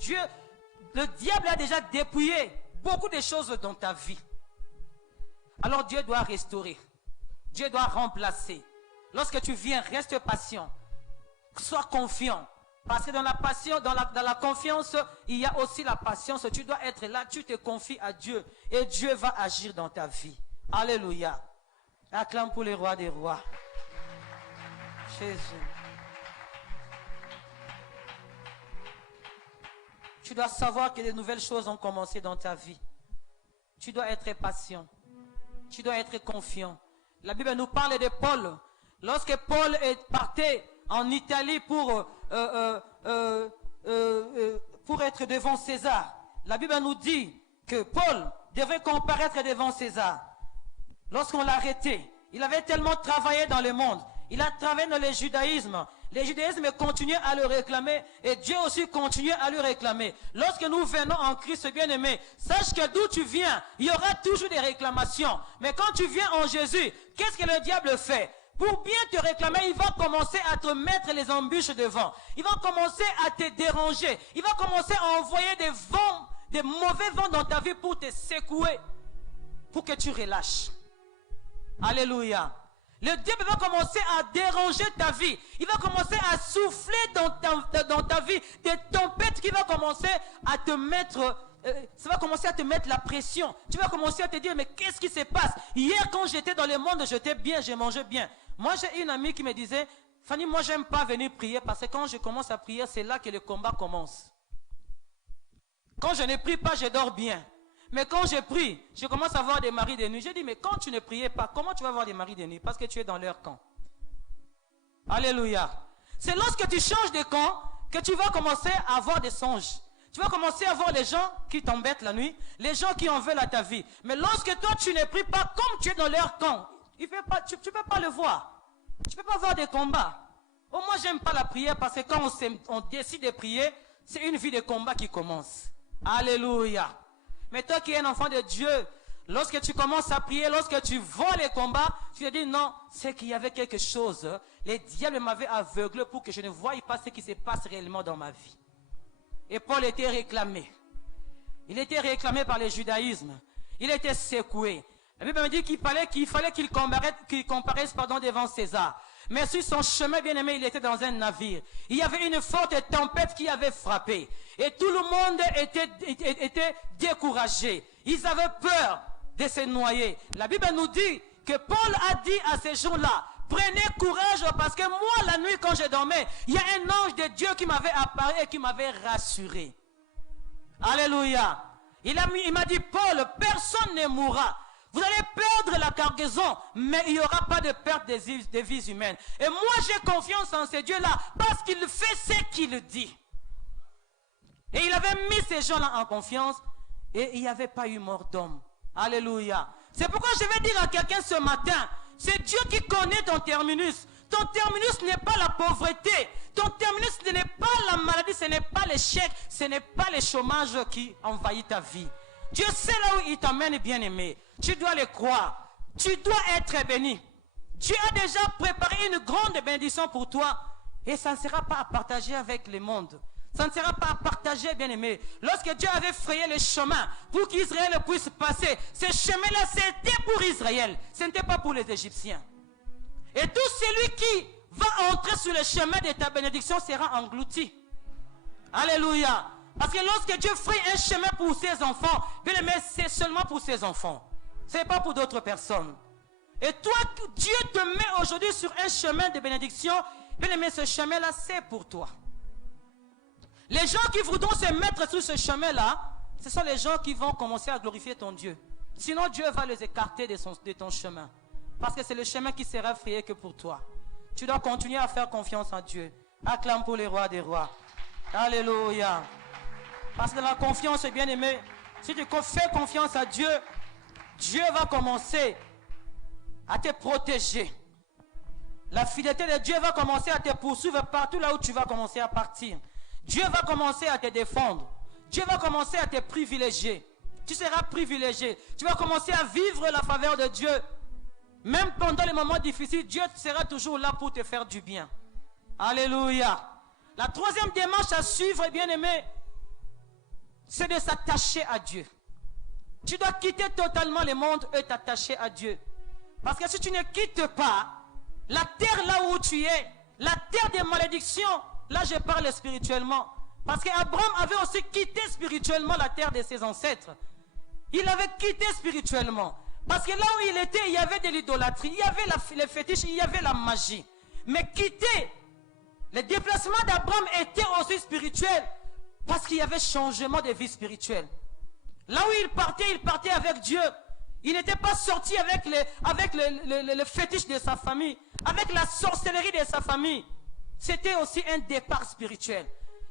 Le diable a déjà dépouillé beaucoup de choses dans ta vie. Alors Dieu doit restaurer. Dieu doit remplacer. Lorsque tu viens, reste patient. Sois confiant. Parce que dans la passion, dans la confiance, il y a aussi la patience. Tu dois être là, tu te confies à Dieu. Et Dieu va agir dans ta vie. Alléluia. Acclame pour les rois des rois. Jésus. Tu dois savoir que de nouvelles choses ont commencé dans ta vie. Tu dois être patient. Tu dois être confiant. La Bible nous parle de Paul. Lorsque Paul est parti en Italie pour être devant César, la Bible nous dit que Paul devait comparaître devant César. Lorsqu'on l'a arrêté, il avait tellement travaillé dans le monde. Il a travaillé dans le judaïsme. Le judaïsme continuait à le réclamer et Dieu aussi continuait à le réclamer. Lorsque nous venons en Christ bien-aimé, sache que d'où tu viens, il y aura toujours des réclamations. Mais quand tu viens en Jésus, qu'est-ce que le diable fait? Pour bien te réclamer, il va commencer à te mettre les embûches devant. Il va commencer à te déranger. Il va commencer à envoyer des vents, des mauvais vents dans ta vie pour te secouer, pour que tu relâches. Alléluia. Le diable va commencer à déranger ta vie. Il va commencer à souffler dans ta vie des tempêtes qui vont commencer à te mettre... ça va commencer à te mettre la pression. Tu vas commencer à te dire, mais qu'est-ce qui se passe? Hier, quand j'étais dans le monde, j'étais bien, je mangeais bien. Moi, j'ai une amie qui me disait, Fanny, moi, j'aime pas venir prier parce que quand je commence à prier, c'est là que le combat commence. Quand je ne prie pas, je dors bien. Mais quand je prie, je commence à avoir des maris de nuit. J'ai dit, mais quand tu ne priais pas, comment tu vas avoir des maris de nuit? Parce que tu es dans leur camp. Alléluia. C'est lorsque tu changes de camp que tu vas commencer à avoir des songes. Tu vas commencer à voir les gens qui t'embêtent la nuit, les gens qui en veulent à ta vie. Mais lorsque toi, tu ne pries pas comme tu es dans leur camp, tu ne peux pas le voir. Tu ne peux pas avoir des combats. Oh, moi, j'aime pas la prière parce que quand on décide de prier, c'est une vie de combat qui commence. Alléluia. Mais toi qui es un enfant de Dieu, lorsque tu commences à prier, lorsque tu vois les combats, tu te dis non, c'est qu'il y avait quelque chose. Les diables m'avaient aveuglé pour que je ne voie pas ce qui se passe réellement dans ma vie. Et Paul était réclamé. Il était réclamé par le judaïsme. Il était secoué. La Bible me dit qu'il fallait qu'il comparaisse devant César. Mais sur son chemin bien-aimé, il était dans un navire. Il y avait une forte tempête qui avait frappé. Et tout le monde était découragé. Ils avaient peur de se noyer. La Bible nous dit que Paul a dit à ces gens-là, prenez courage parce que moi, la nuit quand je dormais, il y a un ange de Dieu qui m'avait apparu et qui m'avait rassuré. Alléluia. Il m'a dit, Paul, personne ne mourra. Vous allez perdre la cargaison, mais il n'y aura pas de perte des vies humaines. Et moi, j'ai confiance en ce Dieu-là parce qu'il fait ce qu'il dit. Et il avait mis ces gens-là en confiance et il n'y avait pas eu mort d'homme. Alléluia. C'est pourquoi je vais dire à quelqu'un ce matin, c'est Dieu qui connaît ton terminus. Ton terminus n'est pas la pauvreté. Ton terminus ce n'est pas la maladie, ce n'est pas l'échec, ce n'est pas le chômage qui envahit ta vie. Dieu sait là où il t'emmène, bien-aimé. Tu dois le croire. Tu dois être béni. Dieu a déjà préparé une grande bénédiction pour toi. Et ça ne sera pas à partager avec le monde. Ça ne sera pas à partager, bien-aimé. Lorsque Dieu avait frayé le chemin pour qu'Israël puisse passer, ce chemin-là, c'était pour Israël. Ce n'était pas pour les Égyptiens. Et tout celui qui va entrer sur le chemin de ta bénédiction sera englouti. Alléluia. Parce que lorsque Dieu fraye un chemin pour ses enfants, bien-aimé, c'est seulement pour ses enfants. Ce n'est pas pour d'autres personnes. Et toi, Dieu te met aujourd'hui sur un chemin de bénédiction. Bien-aimé, ce chemin-là, c'est pour toi. Les gens qui voudront se mettre sur ce chemin-là, ce sont les gens qui vont commencer à glorifier ton Dieu. Sinon, Dieu va les écarter de ton chemin. Parce que c'est le chemin qui sera frayé que pour toi. Tu dois continuer à faire confiance en Dieu. Acclame pour les rois des rois. Alléluia. Parce que la confiance, bien-aimé, si tu fais confiance à Dieu, Dieu va commencer à te protéger. La fidélité de Dieu va commencer à te poursuivre partout là où tu vas commencer à partir. Dieu va commencer à te défendre. Dieu va commencer à te privilégier. Tu seras privilégié. Tu vas commencer à vivre la faveur de Dieu. Même pendant les moments difficiles, Dieu sera toujours là pour te faire du bien. Alléluia. La troisième démarche à suivre, bien-aimé, c'est de s'attacher à Dieu. Tu dois quitter totalement le monde et t'attacher à Dieu. Parce que si tu ne quittes pas la terre là où tu es, la terre des malédictions, là je parle spirituellement. Parce qu'Abraham avait aussi quitté spirituellement la terre de ses ancêtres. Il avait quitté spirituellement. Parce que là où il était, il y avait de l'idolâtrie, il y avait les fétiches, il y avait la magie. Mais quitter, le déplacement d'Abraham était aussi spirituel. Parce qu'il y avait changement de vie spirituelle. Là où il partait avec Dieu. Il n'était pas sorti avec le fétiche de sa famille, avec la sorcellerie de sa famille. C'était aussi un départ spirituel.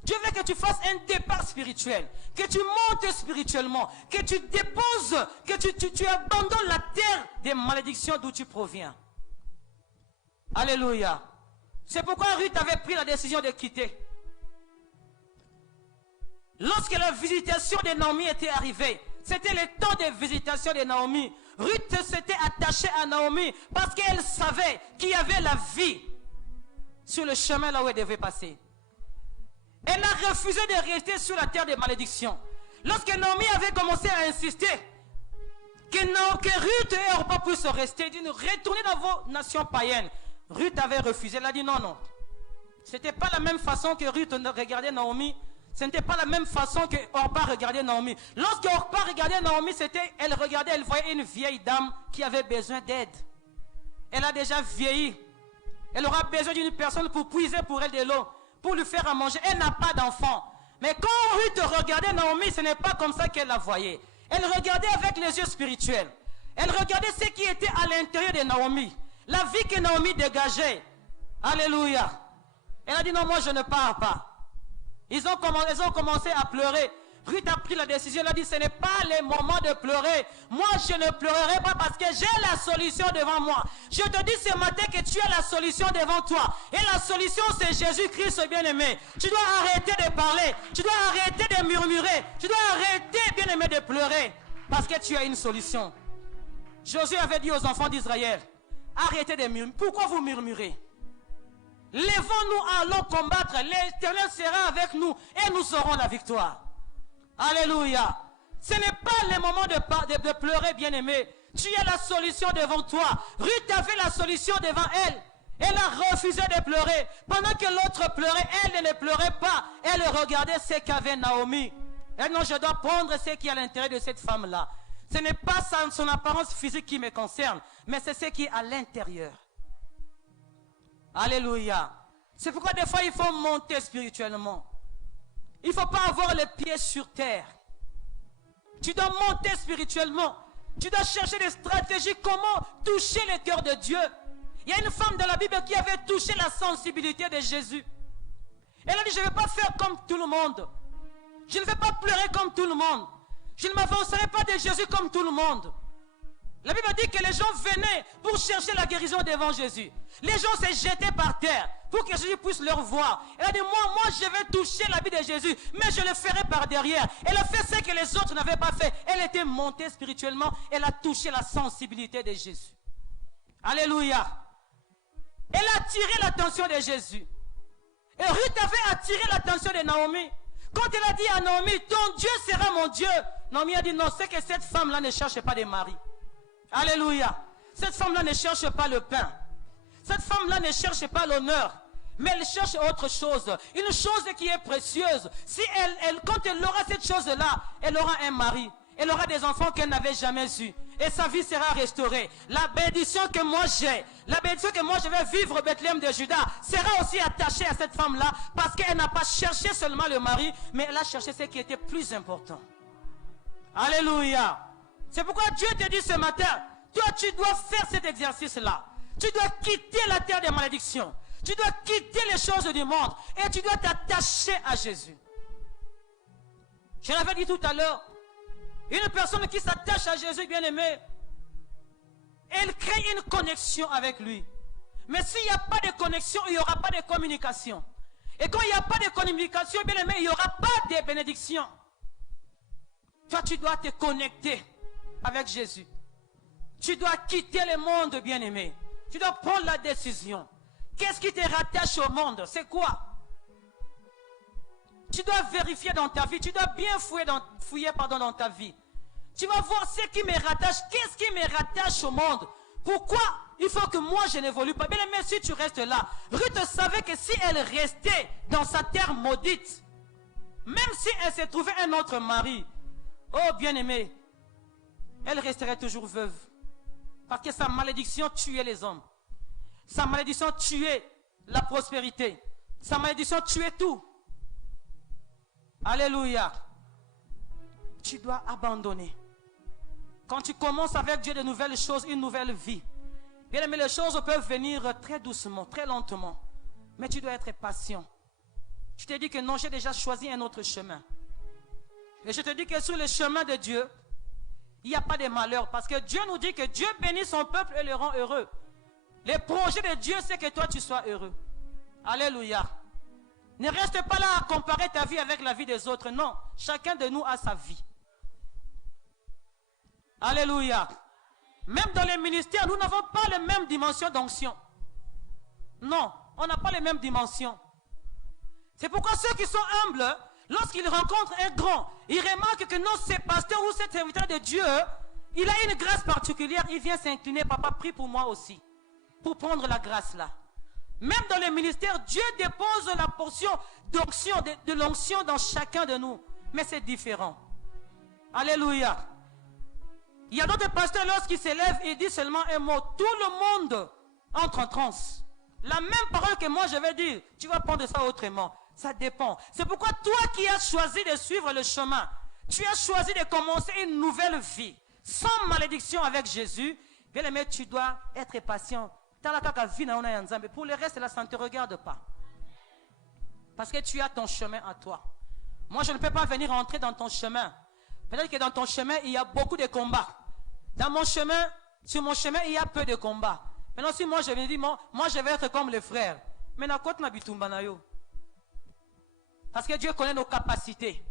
Dieu veut que tu fasses un départ spirituel, que tu montes spirituellement, que tu déposes, que tu abandonnes la terre des malédictions d'où tu proviens. Alléluia. C'est pourquoi Ruth avait pris la décision de quitter. Lorsque la visitation de Naomi était arrivée, c'était le temps de visitation de Naomi. Ruth s'était attachée à Naomi parce qu'elle savait qu'il y avait la vie sur le chemin là où elle devait passer. Elle a refusé de rester sur la terre des malédictions. Lorsque Naomi avait commencé à insister que Ruth et Orpa puissent rester, dit retournez dans vos nations païennes. Ruth avait refusé. Elle a dit non, non. Ce n'était pas la même façon que Ruth regardait Naomi. Ce n'était pas la même façon que Orpa regardait Naomi. Lorsque Orpa regardait Naomi, elle voyait une vieille dame qui avait besoin d'aide. Elle a déjà vieilli. Elle aura besoin d'une personne pour puiser pour elle de l'eau, pour lui faire à manger. Elle n'a pas d'enfant. Mais quand Ruth regardait Naomi, ce n'est pas comme ça qu'elle la voyait. Elle regardait avec les yeux spirituels. Elle regardait ce qui était à l'intérieur de Naomi. La vie que Naomi dégageait. Alléluia. Elle a dit non, moi je ne pars pas. Ils ont commencé à pleurer. Ruth a pris la décision, elle a dit, ce n'est pas le moment de pleurer. Moi, je ne pleurerai pas parce que j'ai la solution devant moi. Je te dis ce matin que tu as la solution devant toi. Et la solution, c'est Jésus-Christ bien-aimé. Tu dois arrêter de parler. Tu dois arrêter de murmurer. Tu dois arrêter, bien-aimé, de pleurer. Parce que tu as une solution. Josué avait dit aux enfants d'Israël, arrêtez de murmurer. Pourquoi vous murmurez? Lèvons-nous, allons combattre. L'Éternel sera avec nous et nous aurons la victoire. Alléluia. Ce n'est pas le moment de pleurer, bien-aimé. Tu as la solution devant toi. Ruth avait la solution devant elle. Elle a refusé de pleurer. Pendant que l'autre pleurait, elle ne pleurait pas. Elle regardait ce qu'avait Naomi. Et non, je dois prendre ce qui est à l'intérieur de cette femme-là. Ce n'est pas son apparence physique qui me concerne, mais c'est ce qui est à l'intérieur. Alléluia. C'est pourquoi des fois il faut monter spirituellement. Il ne faut pas avoir les pieds sur terre. Tu dois monter spirituellement. Tu dois chercher des stratégies, comment toucher le cœur de Dieu. Il y a une femme dans la Bible qui avait touché la sensibilité de Jésus. Elle a dit, je ne vais pas faire comme tout le monde. Je ne vais pas pleurer comme tout le monde. Je ne m'avancerai pas de Jésus comme tout le monde. La Bible dit que les gens venaient pour chercher la guérison devant Jésus. Les gens se jetaient par terre pour que Jésus puisse leur voir. Elle a dit, moi je vais toucher la vie de Jésus, mais je le ferai par derrière. Elle a fait ce que les autres n'avaient pas fait. Elle était montée spirituellement. Elle a touché la sensibilité de Jésus. Alléluia. Elle a attiré l'attention de Jésus. Et Ruth avait attiré l'attention de Naomi. Quand elle a dit à Naomi, ton Dieu sera mon Dieu. Naomi a dit, non, c'est que cette femme-là ne cherche pas de mari. Alléluia. Cette femme-là ne cherche pas le pain. Cette femme-là ne cherche pas l'honneur. Mais elle cherche autre chose. Une chose qui est précieuse. Si quand elle aura cette chose-là, elle aura un mari. Elle aura des enfants qu'elle n'avait jamais eus. Et sa vie sera restaurée. La bénédiction que moi j'ai, la bénédiction que moi je vais vivre au Bethléem de Juda, sera aussi attachée à cette femme-là. Parce qu'elle n'a pas cherché seulement le mari, mais elle a cherché ce qui était plus important. Alléluia. C'est pourquoi Dieu te dit ce matin, toi tu dois faire cet exercice-là. Tu dois quitter la terre des malédictions. Tu dois quitter les choses du monde. Et tu dois t'attacher à Jésus. Je l'avais dit tout à l'heure. Une personne qui s'attache à Jésus, bien-aimé, elle crée une connexion avec lui. Mais s'il n'y a pas de connexion, il n'y aura pas de communication. Et quand il n'y a pas de communication, bien-aimé, il n'y aura pas de bénédiction. Toi, tu dois te connecter avec Jésus. Tu dois quitter le monde, bien-aimé. Tu dois prendre la décision. Qu'est-ce qui te rattache au monde? C'est quoi? Tu dois vérifier dans ta vie. Tu dois bien fouiller dans ta vie. Tu vas voir ce qui me rattache. Qu'est-ce qui me rattache au monde? Pourquoi il faut que moi je n'évolue pas? Bien aimé, si tu restes là, Ruth savait que si elle restait dans sa terre maudite, même si elle se trouvait un autre mari, oh bien-aimé, elle resterait toujours veuve. Parce que sa malédiction tuait les hommes. Sa malédiction tuait la prospérité. Sa malédiction tuait tout. Alléluia. Tu dois abandonner. Quand tu commences avec Dieu de nouvelles choses, une nouvelle vie, bien aimé, les choses peuvent venir très doucement, très lentement. Mais tu dois être patient. Tu te dis que non, j'ai déjà choisi un autre chemin. Et je te dis que sur le chemin de Dieu, il n'y a pas de malheur. Parce que Dieu nous dit que Dieu bénit son peuple et le rend heureux. Le projet de Dieu, c'est que toi, tu sois heureux. Alléluia. Ne reste pas là à comparer ta vie avec la vie des autres. Non, chacun de nous a sa vie. Alléluia. Même dans les ministères, nous n'avons pas les mêmes dimensions d'onction. Non, on n'a pas les mêmes dimensions. C'est pourquoi ceux qui sont humbles, lorsqu'ils rencontrent un grand, ils remarquent que non, ce pasteur ou cet serviteur de Dieu, il a une grâce particulière, il vient s'incliner. Papa, prie pour moi aussi, pour prendre la grâce là. Même dans les ministères, Dieu dépose la portion d'onction, de l'onction dans chacun de nous. Mais c'est différent. Alléluia. Il y a d'autres pasteurs, lorsqu'ils s'élèvent, ils disent seulement un mot. Tout le monde entre en transe. La même parole que moi je vais dire, tu vas prendre ça autrement. Ça dépend. C'est pourquoi toi qui as choisi de suivre le chemin, tu as choisi de commencer une nouvelle vie, sans malédiction avec Jésus, bien aimé, tu dois être patient. Pour le reste, là, ça ne te regarde pas. Parce que tu as ton chemin à toi. Moi, je ne peux pas venir entrer dans ton chemin. Peut-être que dans ton chemin, il y a beaucoup de combats. Dans mon chemin, sur mon chemin, il y a peu de combats. Maintenant, si moi, je viens dire, moi, je vais être comme les frères. Mais na kote na bitumba na yo. Parce que Dieu connaît nos capacités.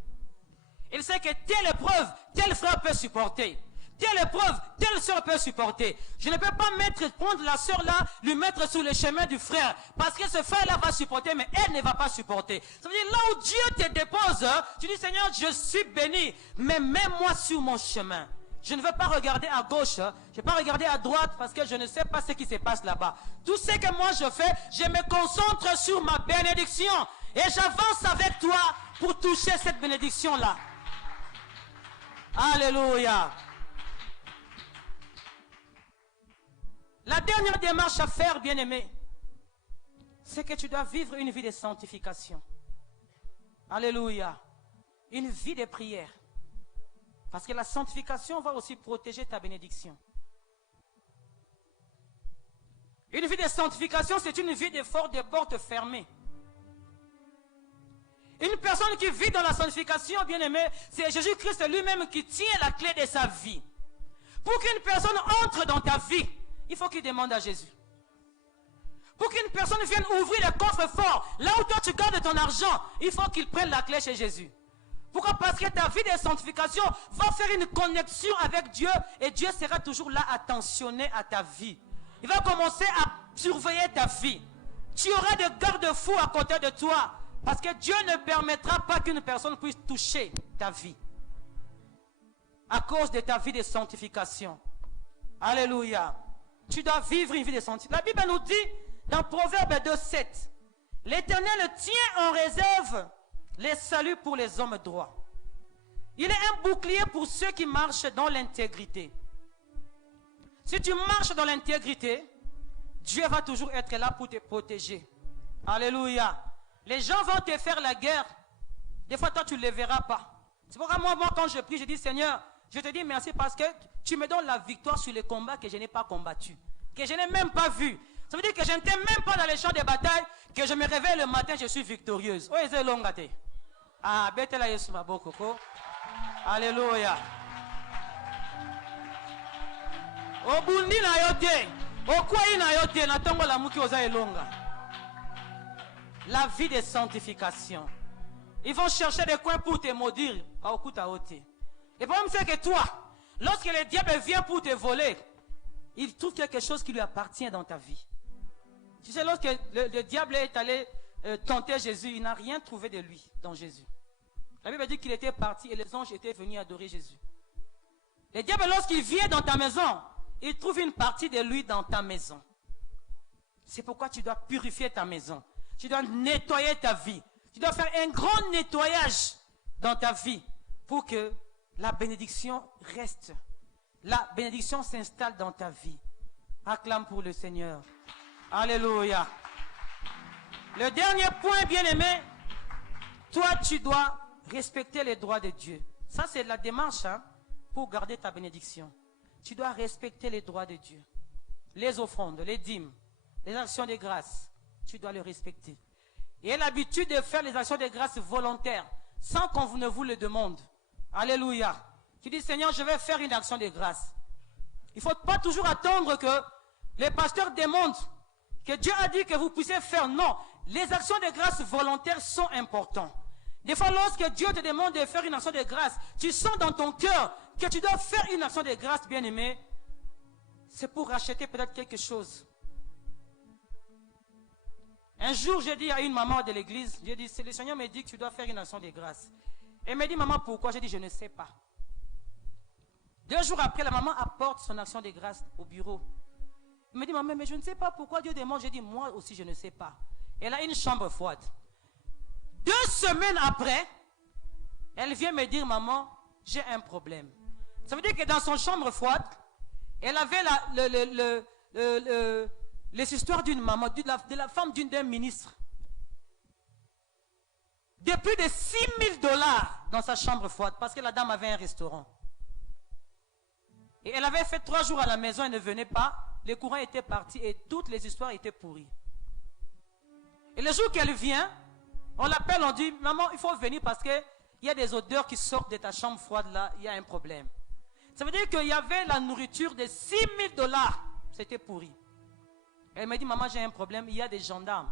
Il sait que telle épreuve, tel frère peut supporter. Telle épreuve, telle soeur peut supporter. Je ne peux pas prendre la soeur là, lui mettre sur le chemin du frère. Parce que ce frère là va supporter, mais elle ne va pas supporter. Ça veut dire là où Dieu te dépose, tu dis Seigneur, je suis béni, mais mets-moi sur mon chemin. Je ne veux pas regarder à gauche, je ne vais pas regarder à droite parce que je ne sais pas ce qui se passe là-bas. Tout ce que moi je fais, je me concentre sur ma bénédiction. Et j'avance avec toi pour toucher cette bénédiction-là. Alléluia. La dernière démarche à faire, bien-aimé, c'est que tu dois vivre une vie de sanctification. Alléluia. Une vie de prière. Parce que la sanctification va aussi protéger ta bénédiction. Une vie de sanctification, c'est une vie d'effort de portes fermées. Une personne qui vit dans la sanctification, bien-aimé, c'est Jésus-Christ lui-même qui tient la clé de sa vie. Pour qu'une personne entre dans ta vie, il faut qu'il demande à Jésus. Pour qu'une personne vienne ouvrir le coffre-fort, là où toi tu gardes ton argent, il faut qu'il prenne la clé chez Jésus. Pourquoi? Parce que ta vie de sanctification va faire une connexion avec Dieu et Dieu sera toujours là attentionné à ta vie. Il va commencer à surveiller ta vie. Tu auras des garde-fous à côté de toi parce que Dieu ne permettra pas qu'une personne puisse toucher ta vie à cause de ta vie de sanctification. Alléluia. Tu dois vivre une vie de sanctification. La Bible nous dit dans Proverbe 2:7, l'Éternel tient en réserve les saluts pour les hommes droits. Il est un bouclier pour ceux qui marchent dans l'intégrité. Si tu marches dans l'intégrité, Dieu va toujours être là pour te protéger. Alléluia. Les gens vont te faire la guerre. Des fois, toi, tu ne les verras pas. C'est pourquoi moi, quand je prie, je dis, Seigneur, je te dis merci parce que tu me donnes la victoire sur les combats que je n'ai pas combattus, que je n'ai même pas vus. Ça veut dire que je n'étais même pas dans les champs de bataille, que je me réveille le matin, je suis victorieuse. Oh, c'est long, gâté. Ah, bête la Yesu maboko. Alléluia. Obundi na yote. Okwai na yote na tongo la muki oza elonga. La vie de sanctification. Ils vont chercher des coins pour te maudire. Le problème c'est que toi, lorsque le diable vient pour te voler, il trouve quelque chose qui lui appartient dans ta vie. Tu sais, lorsque le diable est allé tenter Jésus, il n'a rien trouvé de lui dans Jésus. La Bible dit qu'il était parti et les anges étaient venus adorer Jésus. Le diable, lorsqu'il vient dans ta maison, il trouve une partie de lui dans ta maison. C'est pourquoi tu dois purifier ta maison. Tu dois nettoyer ta vie. Tu dois faire un grand nettoyage dans ta vie pour que la bénédiction reste. La bénédiction s'installe dans ta vie. Acclame pour le Seigneur. Alléluia. Le dernier point, bien-aimé, toi, tu dois respecter les droits de Dieu. Ça, c'est la démarche pour garder ta bénédiction. Tu dois respecter les droits de Dieu. Les offrandes, les dîmes, les actions de grâce, tu dois les respecter. Et l'habitude de faire les actions de grâce volontaires, sans qu'on ne vous le demande. Alléluia. Tu dis, Seigneur, je vais faire une action de grâce. Il ne faut pas toujours attendre que les pasteurs demandent que Dieu a dit que vous puissiez faire. Non, les actions de grâce volontaires sont importantes. Des fois, lorsque Dieu te demande de faire une action de grâce, tu sens dans ton cœur que tu dois faire une action de grâce, bien-aimé. C'est pour racheter peut-être quelque chose. Un jour, j'ai dit à une maman de l'église, j'ai dit, le Seigneur me dit que tu dois faire une action de grâce. Elle me dit, maman, pourquoi? J'ai dit, je ne sais pas. 2 jours après, la maman apporte son action de grâce au bureau. Elle me dit, maman, mais je ne sais pas pourquoi Dieu demande. J'ai dit, moi aussi, je ne sais pas. Elle a une chambre froide. 2 semaines après, elle vient me dire, maman, j'ai un problème. Ça veut dire que dans son chambre froide, elle avait les histoires d'une maman, de la femme d'un ministre. De plus de $6,000 dans sa chambre froide, parce que la dame avait un restaurant. Et elle avait fait 3 jours à la maison, elle ne venait pas. Les courants étaient partis et toutes les histoires étaient pourries. Et le jour qu'elle vient, on l'appelle, on dit, maman, il faut venir parce que il y a des odeurs qui sortent de ta chambre froide là, il y a un problème. Ça veut dire qu'il y avait la nourriture de $6,000. C'était pourri. Elle m'a dit, maman, j'ai un problème, il y a des gendarmes.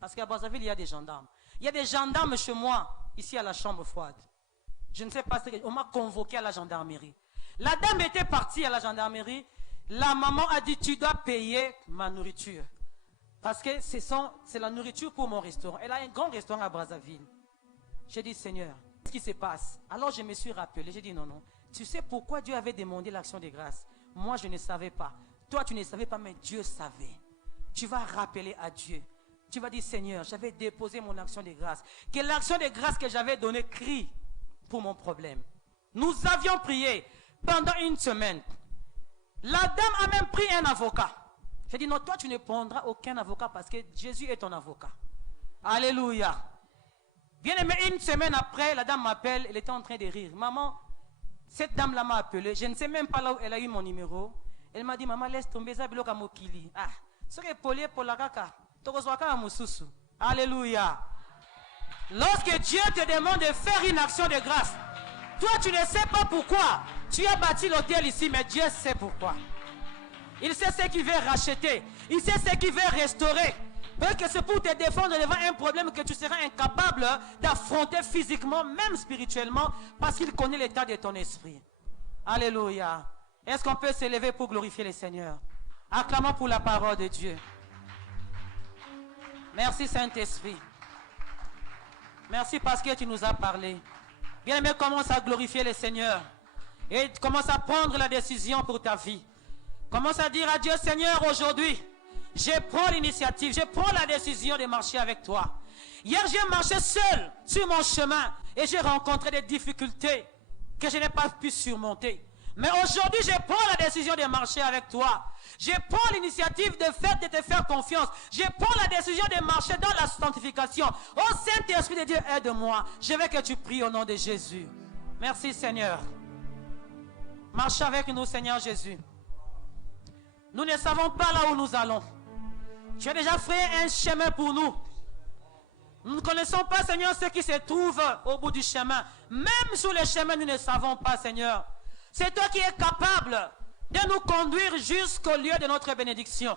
Parce qu'à Brazzaville, il y a des gendarmes. Il y a des gendarmes chez moi, ici à la chambre froide. Je ne sais pas, on m'a convoqué à la gendarmerie. La dame était partie à la gendarmerie. La maman a dit, tu dois payer ma nourriture. Parce que c'est la nourriture pour mon restaurant. Elle a un grand restaurant à Brazzaville. J'ai dit, Seigneur, qu'est-ce qui se passe? Alors je me suis rappelé. J'ai dit, non, non. Tu sais pourquoi Dieu avait demandé l'action de grâce? Moi, je ne savais pas. Toi, tu ne savais pas, mais Dieu savait. Tu vas rappeler à Dieu. Tu vas dire, Seigneur, j'avais déposé mon action de grâce. Que l'action de grâce que j'avais donnée crie pour mon problème. Nous avions prié pendant une semaine. La dame a même pris un avocat. J'ai dit, non, toi, tu ne prendras aucun avocat parce que Jésus est ton avocat. Alléluia. Bien aimé, une semaine après, la dame m'appelle, elle était en train de rire. Maman, cette dame-là m'a appelé. Je ne sais même pas là où elle a eu mon numéro. Elle m'a dit, maman, laisse tomber ça, biloka mokili. Ah, ce qui est poli pour la kaka. Alléluia. Lorsque Dieu te demande de faire une action de grâce, toi, tu ne sais pas pourquoi. Tu as bâti l'hôtel ici, mais Dieu sait pourquoi. Il sait ce qu'il veut racheter. Il sait ce qu'il veut restaurer. Parce que c'est pour te défendre devant un problème que tu seras incapable d'affronter physiquement, même spirituellement, parce qu'il connaît l'état de ton esprit. Alléluia. Est-ce qu'on peut s'élever pour glorifier le Seigneur? Acclamons pour la parole de Dieu. Merci Saint-Esprit. Merci parce que tu nous as parlé. Bien-aimé, commence à glorifier le Seigneur. Et commence à prendre la décision pour ta vie. Commence à dire à Dieu, Seigneur, aujourd'hui, je prends l'initiative, je prends la décision de marcher avec toi. Hier, j'ai marché seul sur mon chemin et j'ai rencontré des difficultés que je n'ai pas pu surmonter. Mais aujourd'hui, je prends la décision de marcher avec toi. Je prends l'initiative de te faire confiance. Je prends la décision de marcher dans la sanctification. Oh Saint-Esprit de Dieu, aide-moi. Je veux que tu pries au nom de Jésus. Merci Seigneur. Marche avec nous, Seigneur Jésus. Nous ne savons pas là où nous allons. Tu as déjà fait un chemin pour nous. Nous ne connaissons pas, Seigneur, ce qui se trouve au bout du chemin. Même sur le chemin, nous ne savons pas, Seigneur. C'est toi qui es capable de nous conduire jusqu'au lieu de notre bénédiction.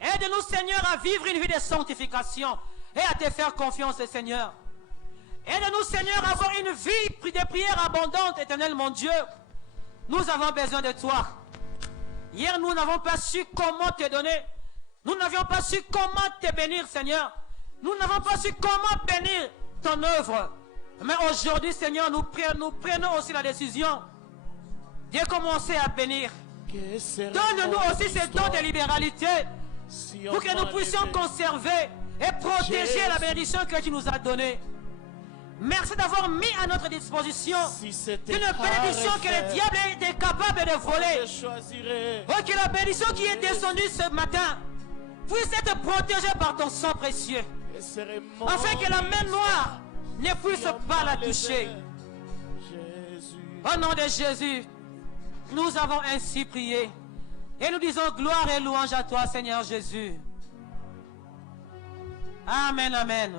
Aide-nous, Seigneur, à vivre une vie de sanctification et à te faire confiance, Seigneur. Aide-nous, Seigneur, à avoir une vie de prière abondante, éternel, mon Dieu. Nous avons besoin de toi. Hier, nous n'avons pas su comment te donner. Nous n'avions pas su comment te bénir, Seigneur. Nous n'avons pas su comment bénir ton œuvre. Mais aujourd'hui, Seigneur, nous prenons aussi la décision de commencer à bénir. Donne-nous aussi ce don de libéralité pour que nous puissions conserver et protéger la bénédiction que tu nous as donnée. Merci d'avoir mis à notre disposition une bénédiction que le diable était capable de voler. Oh, que la bénédiction qui est descendue ce matin puisse être protégée par ton sang précieux. Afin que la main noire ne puisse pas la toucher. Au nom de Jésus, nous avons ainsi prié. Et nous disons gloire et louange à toi, Seigneur Jésus. Amen, amen.